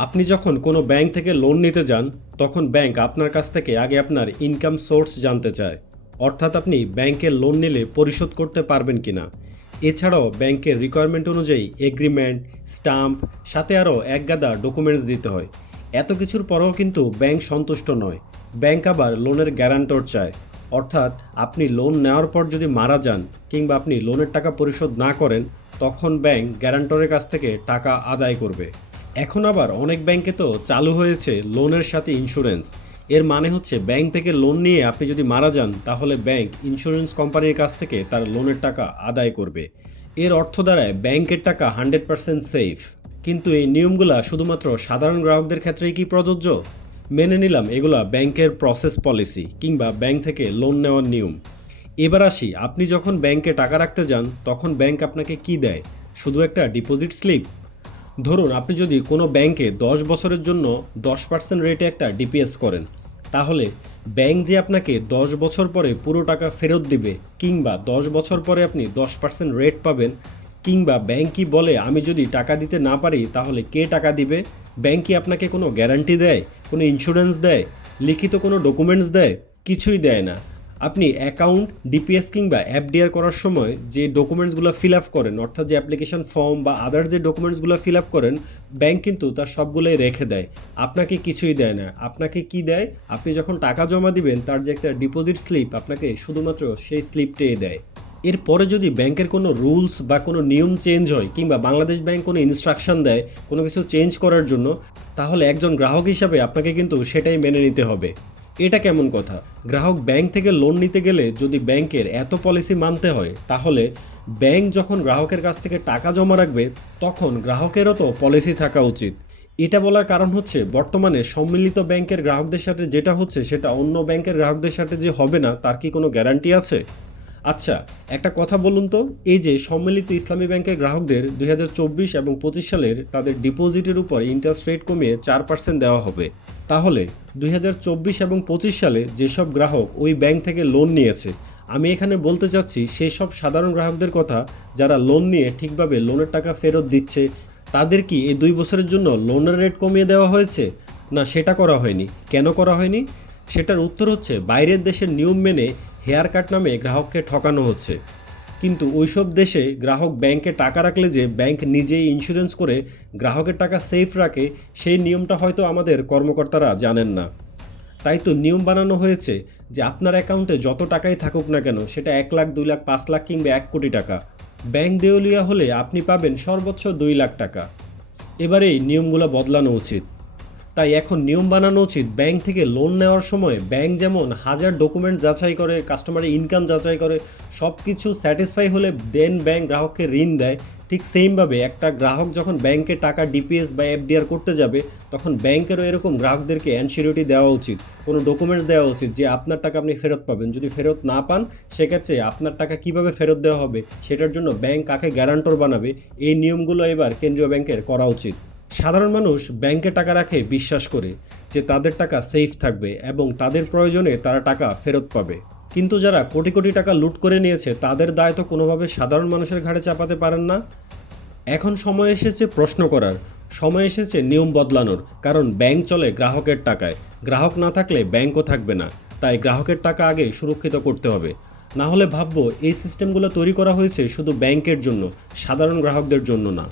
আপনি যখন কোনো ব্যাংক থেকে লোন নিতে যান, তখন ব্যাংক আপনার কাছ থেকে আগে আপনার ইনকাম সোর্স জানতে চায়। অর্থাৎ আপনি ব্যাংকের লোন নিলে পরিশোধ করতে পারবেন কিনা। এছাড়াও ব্যাংকের রিকোয়ারমেন্ট অনুযায়ী এগ্রিমেন্ট, স্টাম্প, সাথে আরও একগাদা ডকুমেন্টস দিতে হয়। এত কিছুর পরেও কিন্তু ব্যাংক সন্তুষ্ট নয়। ব্যাংক আবার লোনের গ্যারান্টর চায়। অর্থাৎ আপনি লোন নেওয়ার পর যদি মারা যান কিংবা আপনি লোনের টাকা পরিশোধ না করেন, তখন ব্যাংক গ্যারান্টরের কাছ থেকে টাকা আদায় করবে। এখন আবার অনেক ব্যাংকে তো চালু হয়েছে লোনের সাথে ইন্স্যুরেন্স। এর মানে হচ্ছে ব্যাংক থেকে লোন নিয়ে আপনি যদি মারা যান, তাহলে ব্যাংক ইন্স্যুরেন্স কোম্পানির কাছ থেকে তার লোনের টাকা আদায় করবে। এর অর্থ দাঁড়ায় ব্যাংকের টাকা 100% সেফ। কিন্তু এই নিয়মগুলা শুধুমাত্র সাধারণ গ্রাহকদের ক্ষেত্রেই কি প্রযোজ্য? মেনে নিলাম এগুলা ব্যাংকের প্রসেস পলিসি কিংবা ব্যাংক থেকে লোন নেওয়ার নিয়ম। এবার আসি, আপনি যখন ব্যাংকে টাকা রাখতে যান, তখন ব্যাংক আপনাকে কি দেয়? শুধু একটা ডিপোজিট স্লিপ? ধরুন আপনি যদি কোনো ব্যাংকে 10 বছরের জন্য 10% রেটে একটা ডিপিএস করেন, তাহলে ব্যাংক যে আপনাকে 10 বছর পরে পুরো টাকা ফেরত দিবে কিংবা 10 বছর পরে আপনি 10% রেট পাবেন, কিংবা ব্যাংক কি বলে আমি যদি টাকা দিতে না পারি তাহলে কে টাকা দিবে? ব্যাংক কি আপনাকে কোনো গ্যারান্টি দেয়, কোনো ইন্স্যুরেন্স দেয়, লিখিত কোনো ডকুমেন্টস দেয়? কিছুই দেয় না। আপনি অ্যাকাউন্ট, ডিপিএস কিংবা এফডিআর করার সময় যে ডকুমেন্টসগুলো ফিল আপ করেন, অর্থাৎ যে অ্যাপ্লিকেশন ফর্ম বা আদার যে ডকুমেন্টসগুলো ফিল আপ করেন, ব্যাংক কিন্তু তার সবগুলোই রেখে দেয়। আপনাকে কিছুই দেয় না। আপনাকে কি দেয়? আপনি যখন টাকা জমা দিবেন তার যে একটা ডিপোজিট স্লিপ, আপনাকে শুধুমাত্র সেই স্লিপটাই দেয়। এরপরে যদি ব্যাংকের কোনো রুলস বা কোনো নিয়ম চেঞ্জ হয় কিংবা বাংলাদেশ ব্যাংক কোনো ইনস্ট্রাকশন দেয় কোনো কিছু চেঞ্জ করার জন্য, তাহলে একজন গ্রাহক হিসাবে আপনাকে কিন্তু সেটাই মেনে নিতে হবে। এটা কেমন কথা? গ্রাহক ব্যাংক থেকে লোন নিতে গেলে যদি ব্যাংকের এত পলিসি মানতে হয়, তাহলে ব্যাংক যখন গ্রাহকের কাছ থেকে টাকা জমা রাখবে, তখন গ্রাহকেরও তো পলিসি থাকা উচিত। এটা বলার কারণ হচ্ছে বর্তমানে সম্মিলিত ব্যাংকের গ্রাহকদের সাথে যেটা হচ্ছে সেটা অন্য ব্যাংকের গ্রাহকদের সাথে যে হবে না, তার কি কোনো গ্যারান্টি আছে? আচ্ছা, একটা কথা বলুন তো, এই যে সম্মিলিত ইসলামী ব্যাংকের গ্রাহকদের 2024 এবং 25 সালের তাদের ডিপোজিটের উপর ইন্টারেস্ট রেট কমিয়ে 4% দেওয়া হবে, তাহলে 2024 এবং 25 সালে যেসব গ্রাহক ওই ব্যাংক থেকে লোন নিয়েছে, আমি এখানে বলতে চাচ্ছি সেই সব সাধারণ গ্রাহকদের কথা যারা লোন নিয়ে ঠিকভাবে লোনের টাকা ফেরত দিচ্ছে, তাদের কি এই 2 বছরের জন্য লোনের রেট কমিয়ে দেওয়া হয়েছে? না, সেটা করা হয়নি। কেন করা হয়নি? সেটার উত্তর হচ্ছে বাইরের দেশের নিয়ম মেনে হেয়ার কাট নামে গ্রাহককে ঠকানো হচ্ছে। কিন্তু ওইসব দেশে গ্রাহক ব্যাংকে টাকা রাখলে যে ব্যাংক নিজেই ইন্স্যুরেন্স করে গ্রাহকের টাকা সেফ রাখে, সেই নিয়মটা হয়তো আমাদের কর্মকর্তারা জানেন না। তাই তো নিয়ম বানানো হয়েছে যে আপনার অ্যাকাউন্টে যত টাকাই থাকুক না কেন, সেটা 1 লাখ, 2 লাখ, 5 লাখ কিংবা 1 কোটি টাকা, ব্যাংক দেউলিয়া হলে আপনি পাবেন সর্বোচ্চ 2 লাখ টাকা। এবারে এই নিয়মগুলো বদলানো উচিত। তাই এখন নিয়ম বানানো উচিত, ব্যাংক থেকে লোন নেওয়ার সময় ব্যাংক যেমন হাজার ডকুমেন্ট যাচাই করে, কাস্টমারের ইনকাম যাচাই করে, সব কিছু স্যাটিসফাই হলে দেন ব্যাংক গ্রাহককে ঋণ দেয়, ঠিক সেমভাবে একটা গ্রাহক যখন ব্যাংকে টাকা ডিপিএস বা এফডিআর করতে যাবে, তখন ব্যাংকেরও এরকম গ্রাহকদেরকে অ্যানসিউরিটি দেওয়া উচিত, কোনো ডকুমেন্টস দেওয়া উচিত যে আপনার টাকা আপনি ফেরত পাবেন। যদি ফেরত না পান, সেক্ষেত্রে আপনার টাকা কিভাবে ফেরত দেওয়া হবে সেটার জন্য ব্যাংক কাকে গ্যারান্টর বানাবে, এই নিয়মগুলো এবার কেন্দ্রীয় ব্যাংকের করা উচিত। সাধারণ মানুষ ব্যাংকে টাকা রাখে বিশ্বাস করে যে তাদের টাকা সেফ থাকবে এবং তাদের প্রয়োজনে তারা টাকা ফেরত পাবে। কিন্তু যারা কোটি কোটি টাকা লুট করে নিয়েছে, তাদের দায় তো কোনোভাবে সাধারণ মানুষের ঘাড়ে চাপাতে পারেন না। এখন সময় এসেছে প্রশ্ন করার, সময় এসেছে নিয়ম বদলানোর। কারণ ব্যাংক চলে গ্রাহকের টাকায়, গ্রাহক না থাকলে ব্যাংকও থাকবে না। তাই গ্রাহকের টাকা আগে সুরক্ষিত করতে হবে। না হলে ভাববো এই সিস্টেমগুলো তৈরি করা হয়েছে শুধু ব্যাংকের জন্য, সাধারণ গ্রাহকদের জন্য না।